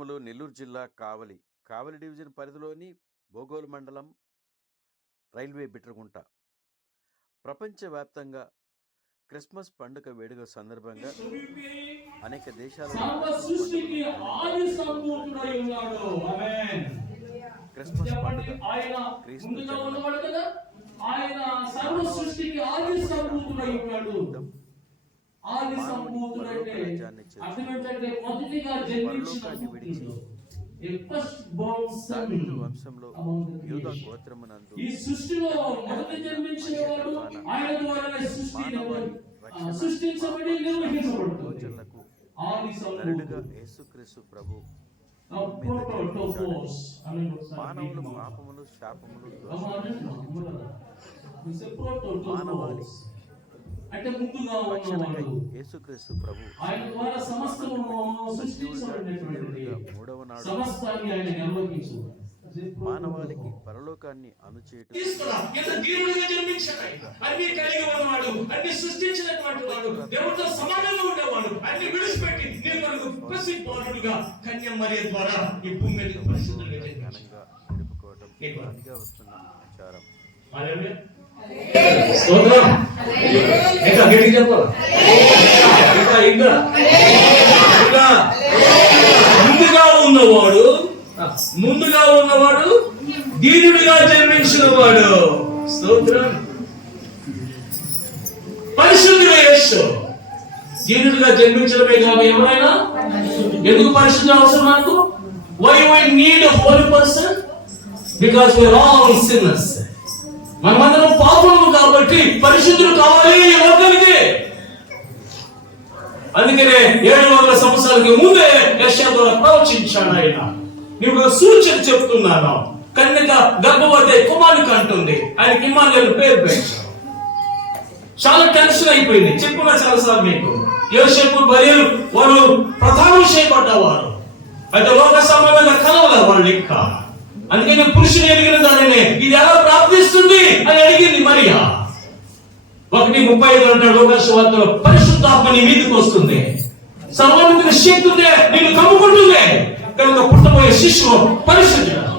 గ్రామములు నెల్లూరు జిల్లా కావలి కావలి డివిజన్ పరిధిలోని బోగోలు మండలం రైల్వే బిట్రగుంట. ప్రపంచవ్యాప్తంగా క్రిస్మస్ పండుగ వేడుక సందర్భంగా అనేక ఆమేన్. క్రిస్మస్ పండుగ క్రీస్తు ఆయన సర్వ సృష్టికి ఆది ఉన్నాడు. ఆది సంపూర్ణుడంటే అర్థం ఏంటంటే మొదటిగా జన్మించిన వంశంలో యూదా. గోత్రమునందు ఈ సృష్టిలో మొదట జన్మించిన వాడు ఆయన ద్వారానే సృష్టి సృష్టించబడి నిర్వహించబడుతుంది. ఆది యేసుక్రీస్తు ప్రభు మానవులు పాపములు శాపములు. మానవాళి. అంటే ముందుగా ఉన్నవాడు యేసుక్రీస్తు ప్రభు ఆయన ద్వారా సమస్తము సృష్టించబడినటువంటి మూడవ నాడు సమస్తాన్ని ఆయన నిర్వహించు మానవాళికి పరలోకాన్ని అనుచేటు తీసుకురా ఎంత దీనుడిగా జన్మించాడు ఆయన. అన్ని కలిగి ఉన్నవాడు అన్ని సృష్టించినటువంటి వాడు దేవుడితో సమానంగా ఉండేవాడు అన్ని విడిచిపెట్టి నేను మనకు బాలుడుగా కన్య మరియ ద్వారా ఈ భూమి మీద జన్మించాడు. అదిగా వస్తున్న ఆచారం హల్లెలూయా. స్తోత్రం ఇంకా గట్టిగా చెప్పాలి? ఇంకా ఇంకా? ఇంకా? ముందుగా ఉన్నవాడు ముందుగా ఉన్నవాడు దీనుడిగా జన్మించిన వాడు స్తోత్రం పరిశుద్ధుడు యేసు. దీనుడిగా జన్మించడమే కాదు ఎవరైనా? ఎందుకు పరిశుద్ధి అవసరం నాకు why why need holy person because we are all sinners మనమందరం పాపము కాబట్టి పరిశుద్ధులు కావాలి లోకానికి. అందుకనే ఏడు వందల సంవత్సరాలకి ముందే యశ్యా ద్వారా ప్రవచించాడు ఆయన. నీకు సూచన చెప్తున్నాను. కన్యక గర్భవతి కుమారునికి అంటుంది. ఆయనకి ఇమానుయేలు పేరు పెట్టారు చాలా టెన్షన్ అయిపోయింది. చెప్పున్నా చాలాసార్లు మీకు. యోసేపు బరియలు వాళ్ళు ప్రధానం చేయబడ్డవారు అయితే లోక సంబంధంగా కలవల వాళ్ళు ఇంకా. అందుకే నేను పురుషుని ఎరిగిన దానినే. ఇది ఎలా ప్రార్థిస్తుంది అని అడిగింది మరియా. ఒకటి ముప్పై ఐదు అంటాడు లోకస్వార్తలో పరిశుద్ధాత్మ నీ మీదకి వస్తుంది. సర్వోన్నతుని శక్తి ఉందే నేను కమ్ముకుంటుందే. కనుక పుట్టబోయే శిశువు పరిశుద్ధుడు.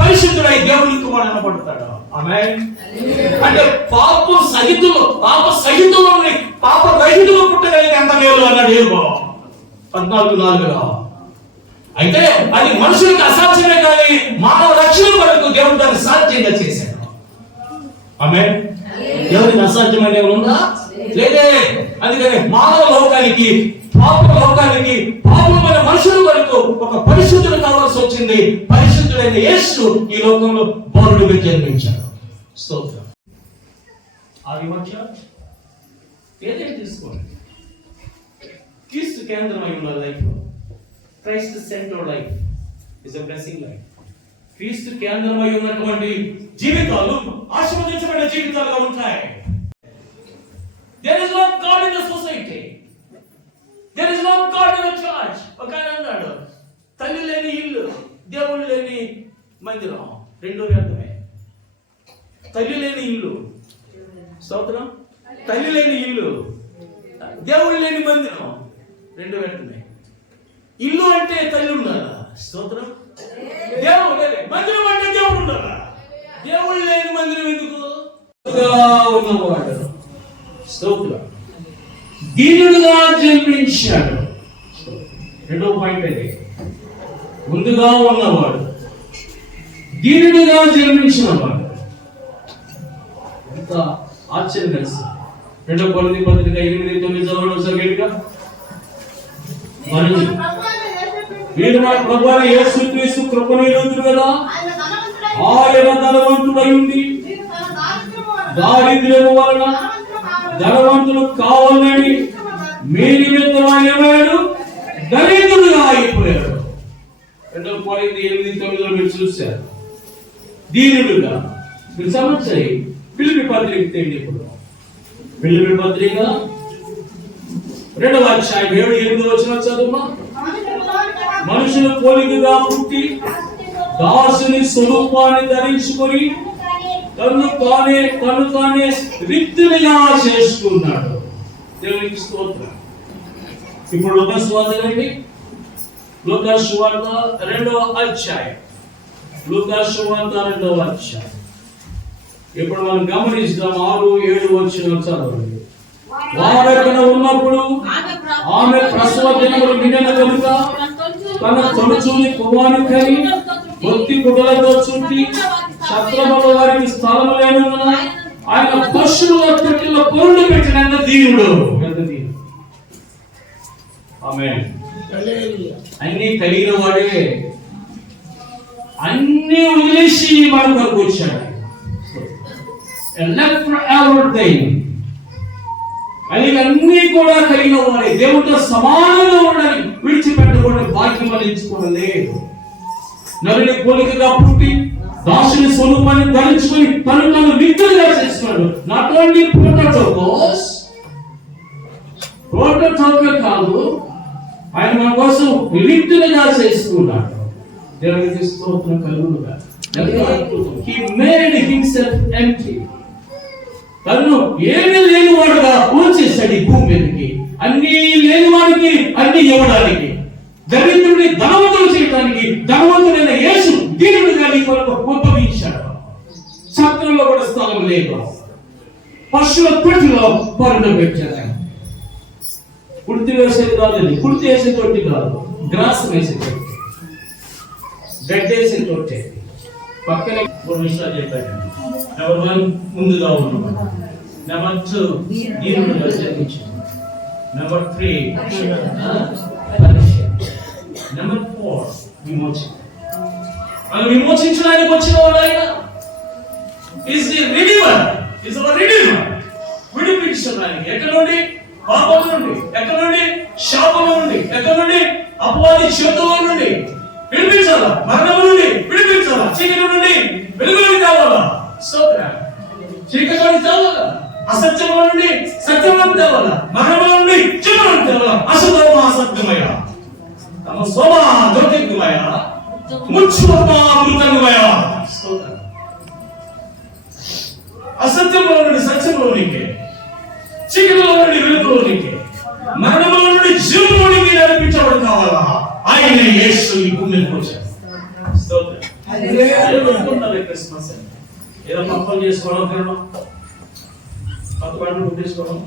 పరిశుద్ధుడై దేవుని కుమారుడు అనబడతాడు ఆమె అంటే పాప సహితులు పాప సహితులు పాప రహితులు పుట్టగలిగే ఎంత మేలు అన్నాడు ఏమో పద్నాలుగు నాలుగులో. అయితే అది మనుషులకు అసాధ్యమే కానీ మానవ రక్షణ కొరకు దేవుడు దాన్ని సాధ్యంగా చేశాడు. ఆమె దేవునికి అసాధ్యమైన ఉందా? లేదే. అందుకని మానవ లోకానికి పాప లోకానికి పాపమైన మనుషుల వరకు ఒక పరిశుద్ధుడు కావాల్సి వచ్చింది. పరిశుద్ధుడైన యేసు ఈ లోకంలో బాలుడుగా జన్మించాడు. స్తోత్రం. ఆది మధ్య ఏదైనా తీసుకోండి. క్రీస్తు కేంద్రమై ఉన్న life Christ centre life is a blessing life. క్రీస్తు కేంద్రమై ఉన్నటువంటి జీవితాలు ఆశీర్వదించబడిన జీవితాలుగా ఉంటాయి. There is not God in the society there is not God in the church ఒక ఆయన అన్నాడు తల్లి లేని ఇల్లు దేవుడు లేని మందిరం. రెండో వ్యర్థమే తల్లి లేని ఇల్లు. స్తోత్రం. తల్లి లేని ఇల్లు. దేవుడు లేని మందిరం. రెండు వ్యర్థమే అంటే తల్లి ఉండాలా? స్తోత్రం. దేవుడు లేదు మందిరం అంటే దేవుడు ఉండాలా? దేవుడు లేని మందిరం ఎందుకు? ఉన్నవాడు. స్తోత్రం. దీనుడుగా జన్మించాడు. రెండో పాయింట్ అది ముందుగా ఉన్నవాడు. దీనుడుగా జన్మించిన వాడు ఎంత ఆశ్చర్యం తెలుసు? రెండో కొలది పత్రిక ఎనిమిది తొమ్మిది చదవడం సరిగ్గా మరియు వీడు మన ప్రభు యేసు క్రీస్తు కృపను ఎరుగుతురు కదా? ఆయన ధనవంతుడై ఉండి దారిద్ర్యము వలన ధనవంతులు కావాలని మీ నిమిత్తం ఆయన ఏమయ్యాడు దరిద్రుడుగా అయిపోయాడు రెండో పాయింట్ ఎనిమిది తొమ్మిదిలో మీరు చూశారు. దీనుడుగా మీరు సమస్య పిలిపి పత్రిక తేండి ఇప్పుడు. పిలిపి పత్రిక? రెండవ అధ్యాయం ఏడు ఎనిమిది వచ్చిన చదువు దాసుని పోలికగా పుట్టి దాసుని స్వరూపాన్ని ధరించుకొని తను తానే తను తానే రిక్తునిగా చేసుకున్నాడు. దేవునికి స్తోత్రం. ఇప్పుడు ఒక స్వాతండి లూకాస్ వార్త రెండవ అధ్యాయం. లూకాస్ వార్త రెండవ అధ్యాయం. ఇప్పుడు మనం గమనిస్తాం ఆరు ఏడు వచ్చిన చదవండి. వారు ఉన్నప్పుడు ఆమె ప్రసవ దినములు వినన కనుక తన తొలుచుని కుమారుని కని ఒత్తి గుడ్డలతో చుట్టి సత్రముల వారికి స్థలం లేనందున ఆయన పశువుల తొట్టిలో పొరుడు పెట్టిన దీనుడు. ఎంత దీనుడు ఆమేన్. అన్ని కలిగిన వాడే అన్ని వదిలేసి మన కొరకు వచ్చాడు. లెఫ్ట్ ఎవరిథింగ్ అది అన్ని కూడా కలిగిన వాడే. దేవుడితో సమానంగా ఉండాలి విడిచిపెట్టకూడని భాగ్యం వహించుకోవడం లేదు. నరుని పోలికగా పుట్టి దాసుని స్వరూపాన్ని ధరించుకొని తను తను విద్యగా చేసుకున్నాడు నాట్ ఓన్లీ ప్రోటోటోకోస్ ప్రోటోటోకే కాదు. ఆయన మన కోసం వివిక్తులుగా చేసుకున్నాడు దేవునికి స్తోత్రం కలుగునుగా హీ మేడ్ హిమ్సెల్ఫ్ ఎంటీ తను ఏమి లేనివాడుగా వాడుగా ఈ భూమి మీదకి. అన్ని లేనివాడికి అన్ని ఇవ్వడానికి దరిద్రుడిని ధనవంతులు చేయడానికి ధనవంతుడైన యేసు దీనుడిగా నీ కొరకు ఉద్భవించాడు సత్రంలో కూడా స్థలం లేదు. పశువుల తొట్టిలో పరుడు పెట్టారు కుర్తి వేసేది కాదు కుర్తి వేసే తొట్టి కాదు. గ్రాస్ వేసే తొట్టి. గడ్డ వేసే తొట్టి. పక్కనే మూడు విషయాలు చెప్పాను. నెంబర్ వన్ ముందుగా ఉన్నాడు నెంబర్ టూ దీనుడుగా జన్మించాడు నెంబర్ త్రీ నెంబర్ ఫోర్ విమోచన. మనం విమోచించడానికి వచ్చిన వాడు ఆయన. Is the redeemer is our redeemer విడిపించడానికి ఎక్కడ నుండి? పాపం నుండి. ఎక్కడ నుండి? శాపం నుండి. ఎక్కడ నుండి? అపవాది చేతుల నుండి. విడిపించాలా? మరణం అసత్యమా అసత్యమయ తమ స్వమా జ్యోతిర్గమయ? ముచ్చుమా అమృతంగమయ స్తోత్రం అసత్యంలో నుండి సత్యంలోనికి చీకటిలో నుండి వెలుగులోనికి మరణంలో నుండి జీవంలోనికి నడిపించబడి కావాలా? ఆయన యేసు ఈ భూమికి క్రిస్మస్. ఏదో పప్పలు చేసుకోవడం తినడం పక్క పండుగ చేసుకోవడం